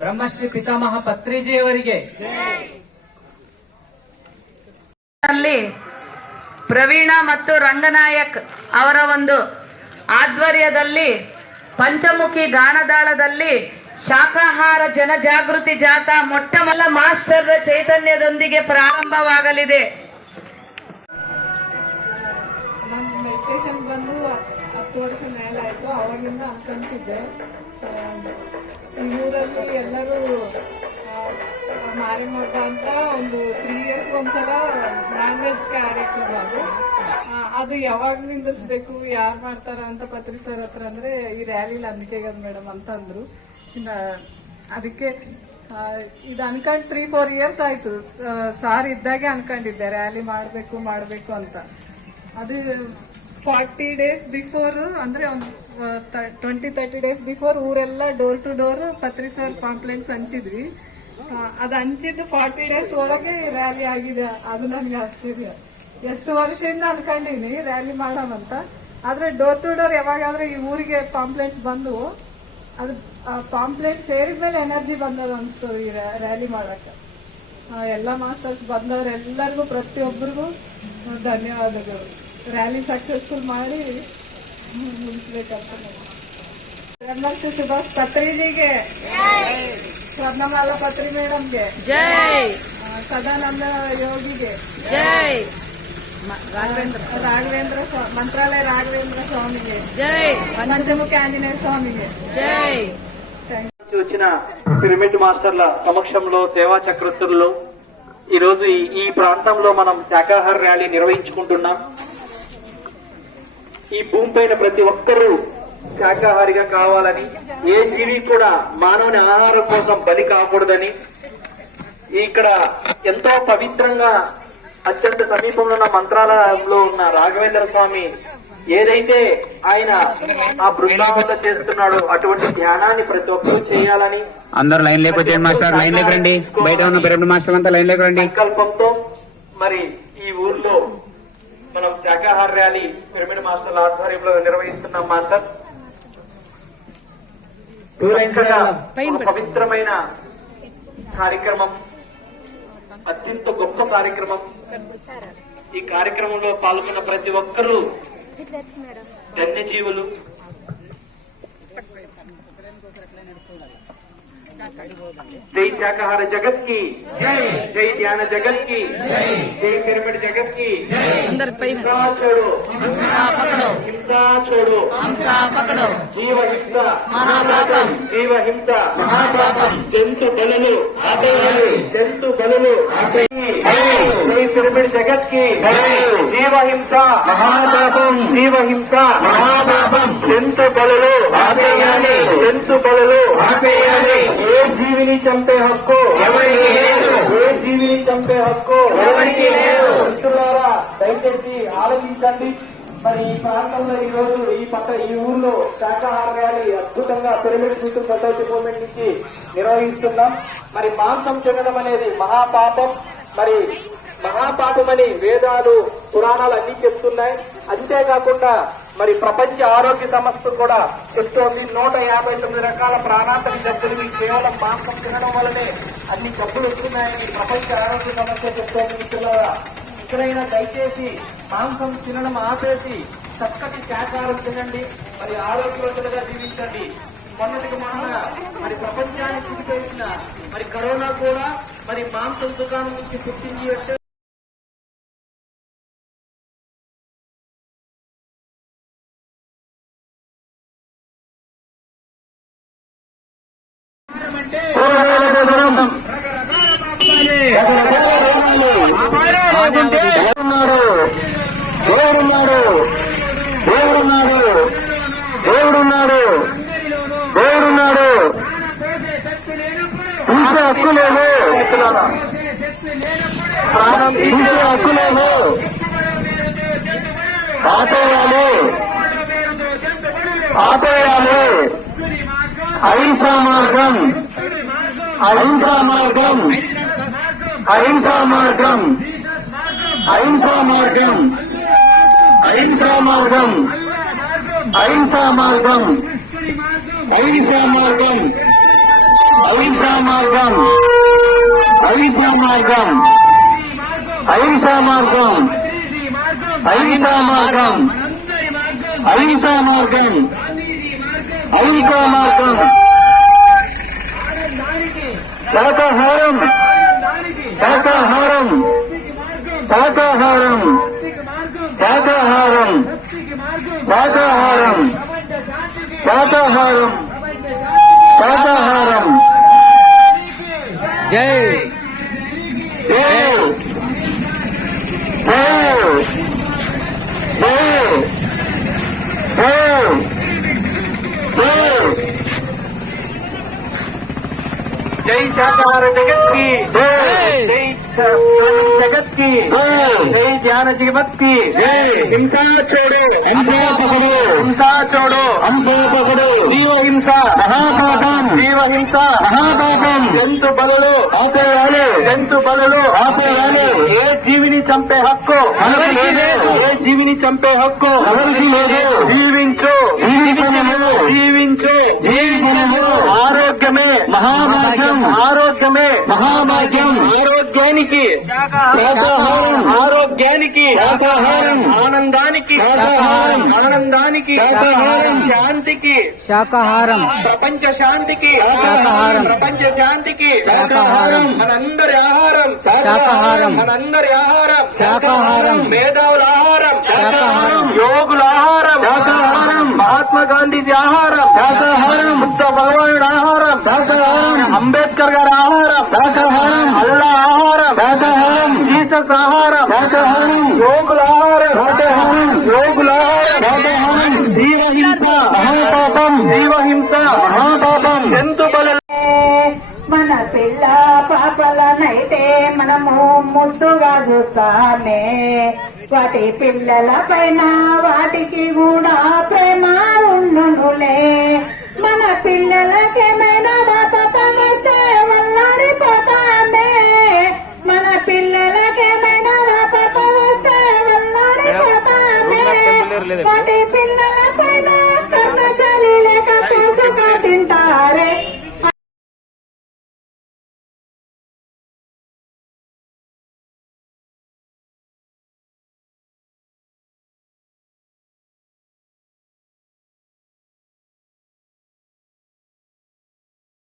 ಬ್ರಹ್ಮಶ್ರೀ ಪಿತಾಮಹ ಪತ್ರಿಜಿಯವರಿಗೆ ಪ್ರವೀಣ ಮತ್ತು ರಂಗನಾಯಕ್ ಅವರ ಒಂದು ಆಧ್ವರ್ಯದಲ್ಲಿ ಪಂಚಮುಖಿ ಗಾನದಾಳದಲ್ಲಿ ಶಾಕಾಹಾರ ಜನಜಾಗೃತಿ ಜಾಥಾ ಮೊಟ್ಟಮೊದಲ ಮಾಸ್ಟರ್ ಚೈತನ್ಯದೊಂದಿಗೆ ಪ್ರಾರಂಭವಾಗಲಿದೆ. ನಾನು ಮೆಡಿಟೇಷನ್ ಬಂದು 10 ವರ್ಷ ಮೇಲೆ ಆಯ್ತು. ಅವಾಗಿಂದ ಅನ್ಕೊಂತಿದ್ದೆ ಈ ಊರಲ್ಲಿ ಎಲ್ಲರೂ ಮಾರಿಮಠ ಅಂತ ಒಂದು 3 years ಒಂದ್ಸಲ ನಾನ್ ವೆಜ್ ಕಾರ್ಯಕ್ರಮ ಅದು ಯಾವಾಗ ನಿಂದಿಸ್ಬೇಕು, ಯಾರು ಮಾಡ್ತಾರ ಅಂತ ಪತ್ರಿ ಸರ್ ಹತ್ರ ಅಂದ್ರೆ ಈ ರ್ಯಾಲಿಲಿ ಅಂಬಿಕೆಗದ್ ಮೇಡಮ್ ಅಂತಂದ್ರು. ಅದಕ್ಕೆ ಇದು ಅನ್ಕೊಂಡ್ 3-4 years ಆಯ್ತು. ಸಾರ್ ಇದ್ದಾಗೆ ಅನ್ಕೊಂಡಿದ್ದೆ ರ್ಯಾಲಿ ಮಾಡ್ಬೇಕು ಅಂತ. ಅದು 40 days ಬಿಫೋರ್ ಅಂದ್ರೆ ಒಂದು 20-30 days ಬಿಫೋರ್ ಊರೆಲ್ಲ ಡೋರ್ ಟು ಡೋರ್ ಪತ್ರಿ ಸರ್ ಪಾಂಪ್ಲೆಂಟ್ಸ್ ಹಂಚಿದ್ವಿ. ಅದು ಹಂಚಿದ್ದು 40 days ಒಳಗೆ ರ್ಯಾಲಿ ಆಗಿದೆ. ಅದು ನನ್ಗೆ ಆಶ್ಚರ್ಯ. ಎಷ್ಟು ವರ್ಷದಿಂದ ಅನ್ಕೊಂಡಿನಿ ರ್ಯಾಲಿ ಮಾಡೋಣಂತ. ಆದ್ರೆ ಡೋರ್ ಟು ಡೋರ್ ಯಾವಾಗಾದ್ರೆ ಈ ಊರಿಗೆ ಪಾಂಪ್ಲೆಟ್ಸ್ ಬಂದು ಅದು ಪಾಂಪ್ಲೆಟ್ ಸೇರಿದ್ಮೇಲೆ ಎನರ್ಜಿ ಬಂದದ ಅನ್ಸ್ತದೆ ಈ ರ್ಯಾಲಿ ಮಾಡಕ್ಕೆ. ಎಲ್ಲ ಮಾಸ್ಟರ್ಸ್ ಬಂದವ್ರೆಲ್ಲರಿಗೂ ಪ್ರತಿಯೊಬ್ಬರಿಗೂ ಧನ್ಯವಾದಗಳು. ರ್ಯಾಲಿ ಸಕ್ಸಸ್ಫುಲ್ ಮಾಡಿ ಮುಗಿಸ್ಬೇಕಂತ. ಬ್ರಹ್ಮಶ್ರೀ ಸುಭಾಷ್ ಪತ್ರಿಜಿಗೆ, ಸ್ವರ್ಣಮಾಲಾ ಪತ್ರಿ ಮೇಡಮ್ಗೆ ಜೈ, ಸದಾನಂದ ಯೋಗಿಗೆ ಜೈ, ಮಂತ್ರಾಲಯ ರಾಘವೇಂದ್ರ ಸ್ವಾಮಿಗೆ జై, పంచముఖి ఆంజనేయ స్వామికి జై. వచ్చిన పిరమిడ్ మాస్టర్ల సమక్షంలో సేవా చక్రవర్తుల్లో ఈ రోజు ఈ ప్రాంతంలో మనం శాకాహార ర్యాలీ నిర్వహించుకుంటున్నాం. ఈ భూమిపైన ప్రతి ఒక్కరూ శాకాహారిగా కావాలని, ఏ జీవి కూడా మానవుని ఆహారం కోసం బలి కాకూడదని, ఇక్కడ ఎంతో పవిత్రంగా అత్యంత సమీపంలో ఉన్న మంత్రాలయంలో ఉన్న రాఘవేంద్ర స్వామి ఏదైతే ఆయన ఆ బృందావనంలో చేస్తున్నాడో అటువంటి ధ్యానాన్ని ప్రతి ఒక్కరూ చేయాలని అందరూ లైన్ లేకపోతే మాస్టర్ లైన్ లేక రండి. బయట ఉన్న పిరమిడ్ మాస్టర్ అంతా లైన్ లేక రండి. సంకల్పంతో మరి ఈ ఊర్లో మనం శాకాహార ర్యాలీ పిరమిడ్ మాస్టర్ల ఆధ్వర్యంలో నిర్వహిస్తున్నాం. మాస్టర్ పవిత్రమైన కార్యక్రమం, అత్యంత గొప్ప కార్యక్రమం. ఈ కార్యక్రమంలో పాల్గొన్న ప్రతి ఒక్కరూ ధన్యజీవులు. జై శాకాహార జగత్ కి జై, జై ధ్యాన జగత్ కి జై పిరమిడ్ జగత్ కి హింసా छोड़ो, హింసా छोड़ो, జీవ హింస మహాపాపం, జీవ హింస మహాపాపం, జంతు బలులు ఆపేయాలి, జంతు బలులు జై పిరమిడ్ జగత్ కి జీవ హింస మహాపాపం, జీవ హింస మహాపాపం, జంతు బలులు ఆపేయాలి, జంతు బలులు ఆపేయాలి. ఏ జీవిని చంపే హక్కు ఎవరికి లేదు, ఏ జీవిని చంపే హక్కు ఎవరికి లేదు. మిత్రులారా దయచేసి ఆలోచించండి. మరి ఈ ప్రాంతంలో ఈ రోజు ఈ ఊర్లో శాకాహార ర్యాలీ అద్భుతంగా పిరమిడ్ చుట్టూ సొసైటీ మూవ్మెంట్ నుంచి నిర్వహిస్తున్నాం. మరి మాంసం తినడం అనేది మహాపాపం. మరి మహాపాపమని వేదాలు పురాణాలు అన్ని చెప్తున్నాయి. అంతేకాకుండా మరి ప్రపంచ ఆరోగ్య సంస్థ కూడా చెప్తోంది 159 రకాల ప్రాణాంతక జబ్బులు కేవలం మాంసం తినడం వల్లనే అన్ని జబ్బులు వస్తున్నాయని ప్రపంచ ఆరోగ్య సంస్థ చెప్తోంది. మిత్రులారా ఇక్కడైనా దయచేసి మాంసం తినడం ఆపేసి చక్కటి శాకాహారం తినండి. మరి ఆరోగ్యవంతులుగా జీవించండి. మొన్నటికి మొన్న మరి ప్రపంచాన్ని చుట్టుపెట్టిన మరి కరోనా కూడా మరి మాంసం దుకాణం నుంచి పుట్టింది అంటే ఆపేయాలి. అహింసా మార్గం, అహింసా మార్గం, అహింసా మార్గం, అహింసా మార్గం, అహింసా మార్గం, అహింసా మార్గం, అహింసా మార్గం, అహింసా మార్గం అహింసా మార్గం అహింసా మార్గం అహింసా మార్గం అహింసా మార్గం అహింసా మార్గం శాకాహారం శాకాహారం శాకాహారం శాకాహారం శాకాహారం శాకాహారం శాకాహారం జై జై జై జై जय शाकाहार जगत की जय जगत की जय ज्ञान जगत की हिंसा छोड़ो हिंसा पकड़ो हिंसा छोड़ो हमसे पकड़ो जीव हिंसा महापापम जीव हिंसा महापापम जंतु बललो आते वाले जंतु बललो आते वाले ఏ జీవిని చంపే హక్కు మనకి లేదు ఏ జీవిని చంపే హక్కు ఎవరికి లేదు జీవించు జీవించు జీవించు ఆరోగ్యమే మహాభాగ్యం ఆరోగ్యమే మహాభాగ్యం ఆరోగ్యానికి శాకాహారం ఆరోగ్యానికి శాకాహారం ఆనందానికి శాకాహారం ఆనందానికి శాకాహారం శాంతికి శాకాహారం ప్రపంచ శాంతికి శాకాహారం ప్రపంచ శాంతికి శాకాహారం మనందరి ఆహారం శాకాహారం మనందరి ఆహారం శాకాహారం మేధావుల ఆహారం శాకాహారం యోగుల ఆహారం శాకాహారం మహాత్మా గాంధీజీ ఆహారం శాకాహారం బుద్ధ భగవానుడు ఆహారం శాకాహారం అంబేద్కర్ గారి ఆహారం శాకాహారం అల్లా ఆహారం శాకాహారం జీసస్ ఆహారం శాకాహారం యోగుల ఆహారం శాకాహారం యోగుల ఆహారం శాకాహారం జీవహింస మహాపాపం జీవహింస మహాపాపం జంతు బల మన పిల్ల పాపలనైతే మనము ముద్దుగా చూస్తానే వాటి పిల్లల పైన వాటికి కూడా ప్రేమ ఉండునులే మన పిల్లలకేమైనా బాపతం వస్తే వల్లాడిపోతామే మన పిల్లలకేమైనా బాపతం వస్తే వల్లాడిపోతామే వాటి